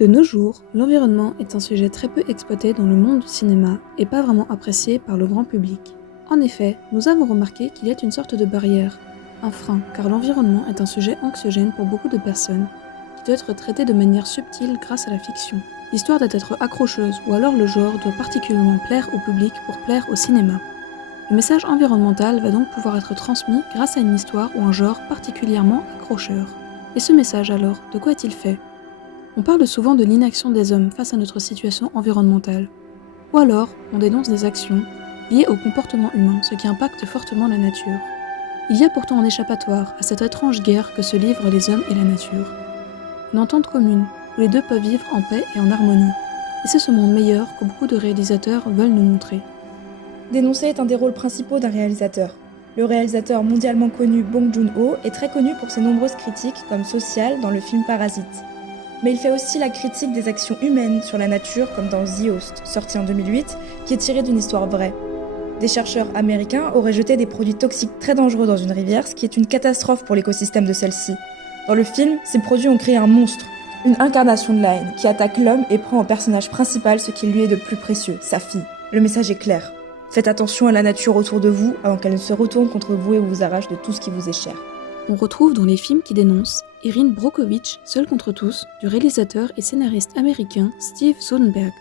De nos jours, l'environnement est un sujet très peu exploité dans le monde du cinéma et pas vraiment apprécié par le grand public. En effet, nous avons remarqué qu'il y a une sorte de barrière, un frein, car l'environnement est un sujet anxiogène pour beaucoup de personnes, qui doit être traité de manière subtile grâce à la fiction. L'histoire doit être accrocheuse ou alors le genre doit particulièrement plaire au public pour plaire au cinéma. Le message environnemental va donc pouvoir être transmis grâce à une histoire ou un genre particulièrement accrocheur. Et ce message alors, de quoi est-il fait ? On parle souvent de l'inaction des hommes face à notre situation environnementale. Ou alors, on dénonce des actions liées au comportement humain, ce qui impacte fortement la nature. Il y a pourtant un échappatoire à cette étrange guerre que se livrent les hommes et la nature. Une entente commune, où les deux peuvent vivre en paix et en harmonie. Et c'est ce monde meilleur que beaucoup de réalisateurs veulent nous montrer. Dénoncer est un des rôles principaux d'un réalisateur. Le réalisateur mondialement connu Bong Joon-ho est très connu pour ses nombreuses critiques comme sociales dans le film Parasite. Mais il fait aussi la critique des actions humaines sur la nature comme dans The Host, sorti en 2008, qui est tiré d'une histoire vraie. Des chercheurs américains auraient jeté des produits toxiques très dangereux dans une rivière, ce qui est une catastrophe pour l'écosystème de celle-ci. Dans le film, ces produits ont créé un monstre, une incarnation de la haine, qui attaque l'homme et prend en personnage principal ce qui lui est de plus précieux, sa fille. Le message est clair. Faites attention à la nature autour de vous avant qu'elle ne se retourne contre vous et vous arrache de tout ce qui vous est cher. On retrouve dans les films qui dénoncent Erin Brockovich, Seul contre tous, du réalisateur et scénariste américain Steve Soderbergh.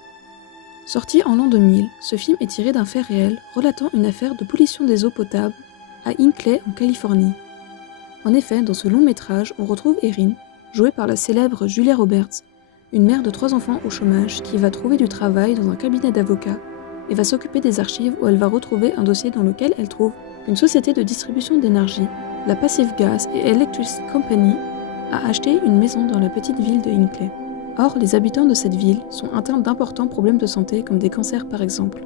Sorti en l'an 2000, ce film est tiré d'un fait réel relatant une affaire de pollution des eaux potables à Hinckley en Californie. En effet, dans ce long métrage, on retrouve Erin, jouée par la célèbre Julia Roberts, une mère de 3 enfants au chômage qui va trouver du travail dans un cabinet d'avocats et va s'occuper des archives où elle va retrouver un dossier dans lequel elle trouve qu'une société de distribution d'énergie, la Pacific Gas and Electricity Company, a acheté une maison dans la petite ville de Hinckley. Or, les habitants de cette ville sont atteints d'importants problèmes de santé comme des cancers par exemple.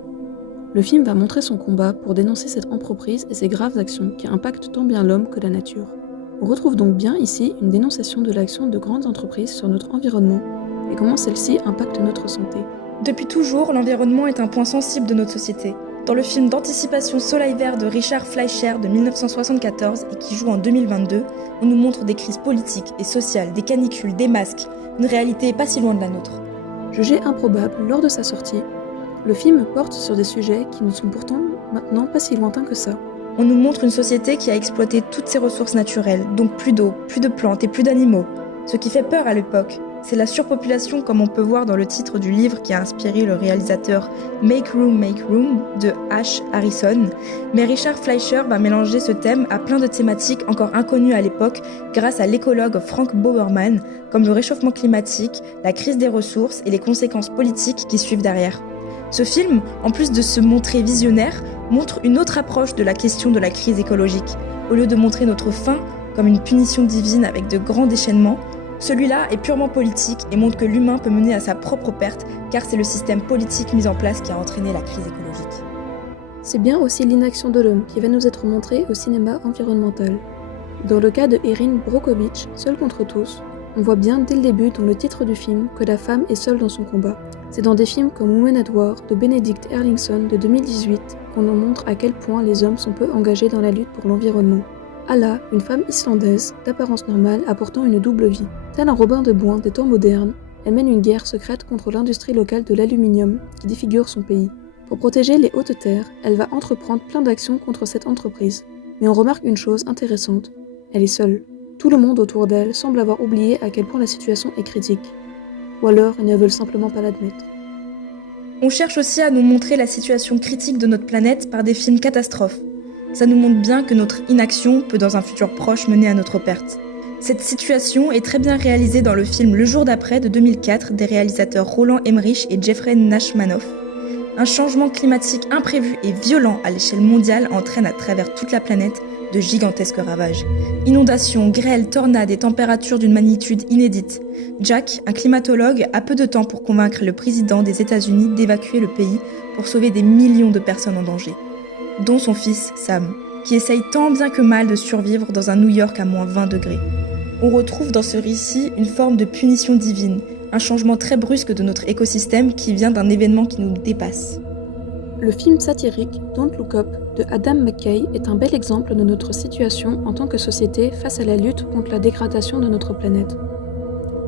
Le film va montrer son combat pour dénoncer cette entreprise et ses graves actions qui impactent tant bien l'homme que la nature. On retrouve donc bien ici une dénonciation de l'action de grandes entreprises sur notre environnement et comment celle-ci impacte notre santé. Depuis toujours, l'environnement est un point sensible de notre société. Dans le film d'anticipation Soleil Vert de Richard Fleischer de 1974 et qui joue en 2022, on nous montre des crises politiques et sociales, des canicules, des masques, une réalité pas si loin de la nôtre. Jugé improbable lors de sa sortie, le film porte sur des sujets qui ne sont pourtant maintenant pas si lointains que ça. On nous montre une société qui a exploité toutes ses ressources naturelles, donc plus d'eau, plus de plantes et plus d'animaux. Ce qui fait peur à l'époque, c'est la surpopulation comme on peut voir dans le titre du livre qui a inspiré le réalisateur Make Room de Ash Harrison. Mais Richard Fleischer va mélanger ce thème à plein de thématiques encore inconnues à l'époque grâce à l'écologue Frank Bowerman, comme le réchauffement climatique, la crise des ressources et les conséquences politiques qui suivent derrière. Ce film, en plus de se montrer visionnaire, montre une autre approche de la question de la crise écologique. Au lieu de montrer notre fin comme une punition divine avec de grands déchaînements, celui-là est purement politique et montre que l'humain peut mener à sa propre perte car c'est le système politique mis en place qui a entraîné la crise écologique. C'est bien aussi l'inaction de l'homme qui va nous être montrée au cinéma environnemental. Dans le cas de Erin Brockovich, Seul contre tous, on voit bien dès le début dans le titre du film que la femme est seule dans son combat. C'est dans des films comme Women at War de Benedict Erlingsson de 2018 qu'on nous montre à quel point les hommes sont peu engagés dans la lutte pour l'environnement. Ala, une femme islandaise, d'apparence normale, a pourtant une double vie. Tel un Robin de Boin des temps modernes, elle mène une guerre secrète contre l'industrie locale de l'aluminium qui défigure son pays. Pour protéger les hautes terres, elle va entreprendre plein d'actions contre cette entreprise. Mais on remarque une chose intéressante, elle est seule. Tout le monde autour d'elle semble avoir oublié à quel point la situation est critique. Ou alors ils ne veulent simplement pas l'admettre. On cherche aussi à nous montrer la situation critique de notre planète par des films catastrophes. Ça nous montre bien que notre inaction peut dans un futur proche mener à notre perte. Cette situation est très bien réalisée dans le film Le jour d'après de 2004 des réalisateurs Roland Emmerich et Jeffrey Nachmanoff. Un changement climatique imprévu et violent à l'échelle mondiale entraîne à travers toute la planète de gigantesques ravages. Inondations, grêles, tornades et températures d'une magnitude inédite. Jack, un climatologue, a peu de temps pour convaincre le président des États-Unis d'évacuer le pays pour sauver des millions de personnes en danger, dont son fils Sam, qui essaye tant bien que mal de survivre dans un New York à moins 20 degrés. On retrouve dans ce récit une forme de punition divine, un changement très brusque de notre écosystème qui vient d'un événement qui nous dépasse. Le film satirique Don't Look Up de Adam McKay est un bel exemple de notre situation en tant que société face à la lutte contre la dégradation de notre planète.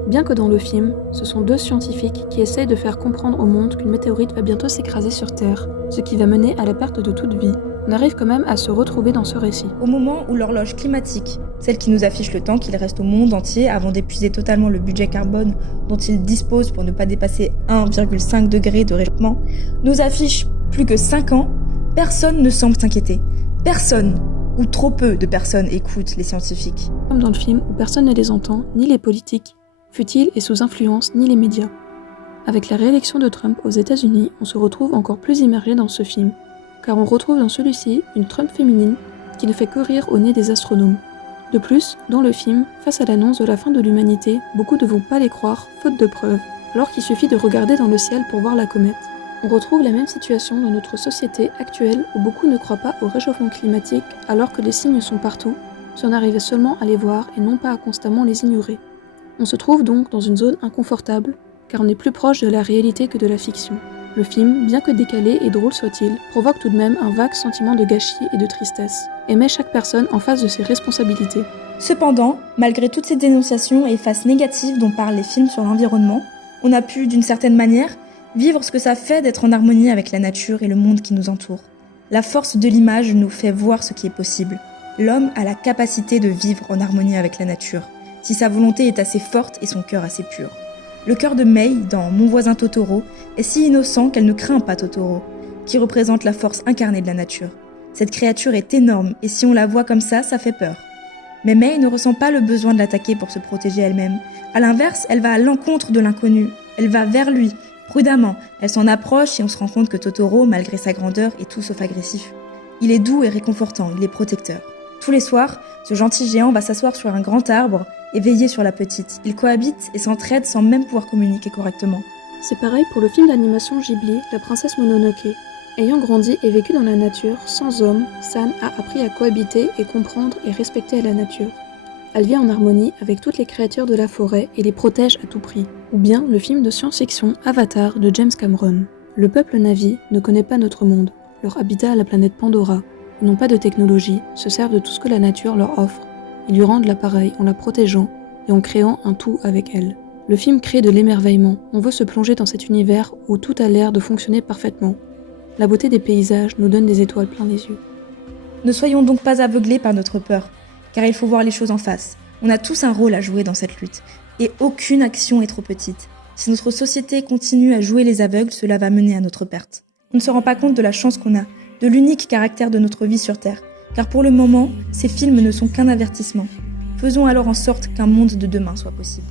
Bien que dans le film, ce sont 2 scientifiques qui essayent de faire comprendre au monde qu'une météorite va bientôt s'écraser sur Terre, ce qui va mener à la perte de toute vie, on arrive quand même à se retrouver dans ce récit. Au moment où l'horloge climatique, celle qui nous affiche le temps qu'il reste au monde entier avant d'épuiser totalement le budget carbone dont il dispose pour ne pas dépasser 1,5 degré de réchauffement, nous affiche plus que 5 ans, personne ne semble s'inquiéter. Personne, ou trop peu de personnes écoutent les scientifiques. Comme dans le film où personne ne les entend, ni les politiques, futiles et sous influence, ni les médias. Avec la réélection de Trump aux États-Unis, on se retrouve encore plus immergé dans ce film, car on retrouve dans celui-ci une Trump féminine qui ne fait que rire au nez des astronomes. De plus, dans le film, face à l'annonce de la fin de l'humanité, beaucoup ne vont pas les croire, faute de preuves, alors qu'il suffit de regarder dans le ciel pour voir la comète. On retrouve la même situation dans notre société actuelle où beaucoup ne croient pas au réchauffement climatique alors que les signes sont partout, si on arrivait seulement à les voir et non pas à constamment les ignorer. On se trouve donc dans une zone inconfortable, car on est plus proche de la réalité que de la fiction. Le film, bien que décalé et drôle soit-il, provoque tout de même un vague sentiment de gâchis et de tristesse, et met chaque personne en face de ses responsabilités. Cependant, malgré toutes ces dénonciations et faces négatives dont parlent les films sur l'environnement, on a pu, d'une certaine manière, vivre ce que ça fait d'être en harmonie avec la nature et le monde qui nous entoure. La force de l'image nous fait voir ce qui est possible. L'homme a la capacité de vivre en harmonie avec la nature, si sa volonté est assez forte et son cœur assez pur. Le cœur de Mei, dans Mon voisin Totoro, est si innocent qu'elle ne craint pas Totoro, qui représente la force incarnée de la nature. Cette créature est énorme, et si on la voit comme ça fait peur. Mais Mei ne ressent pas le besoin de l'attaquer pour se protéger elle-même. À l'inverse, elle va à l'encontre de l'inconnu. Elle va vers lui, prudemment. Elle s'en approche et on se rend compte que Totoro, malgré sa grandeur, est tout sauf agressif. Il est doux et réconfortant, il est protecteur. Tous les soirs, ce gentil géant va s'asseoir sur un grand arbre et veiller sur la petite. Ils cohabitent et s'entraident sans même pouvoir communiquer correctement. C'est pareil pour le film d'animation Ghibli, La princesse Mononoke. Ayant grandi et vécu dans la nature, sans homme, San a appris à cohabiter et comprendre et respecter la nature. Elle vit en harmonie avec toutes les créatures de la forêt et les protège à tout prix. Ou bien le film de science-fiction Avatar de James Cameron. Le peuple Na'vi ne connaît pas notre monde. Leur habitat à la planète Pandora. Ils n'ont pas de technologie, se servent de tout ce que la nature leur offre. Ils lui rendent l'appareil en la protégeant et en créant un tout avec elle. Le film crée de l'émerveillement. On veut se plonger dans cet univers où tout a l'air de fonctionner parfaitement. La beauté des paysages nous donne des étoiles plein les yeux. Ne soyons donc pas aveuglés par notre peur, car il faut voir les choses en face. On a tous un rôle à jouer dans cette lutte, et aucune action est trop petite. Si notre société continue à jouer les aveugles, cela va mener à notre perte. On ne se rend pas compte de la chance qu'on a, de l'unique caractère de notre vie sur Terre, car pour le moment, ces films ne sont qu'un avertissement. Faisons alors en sorte qu'un monde de demain soit possible.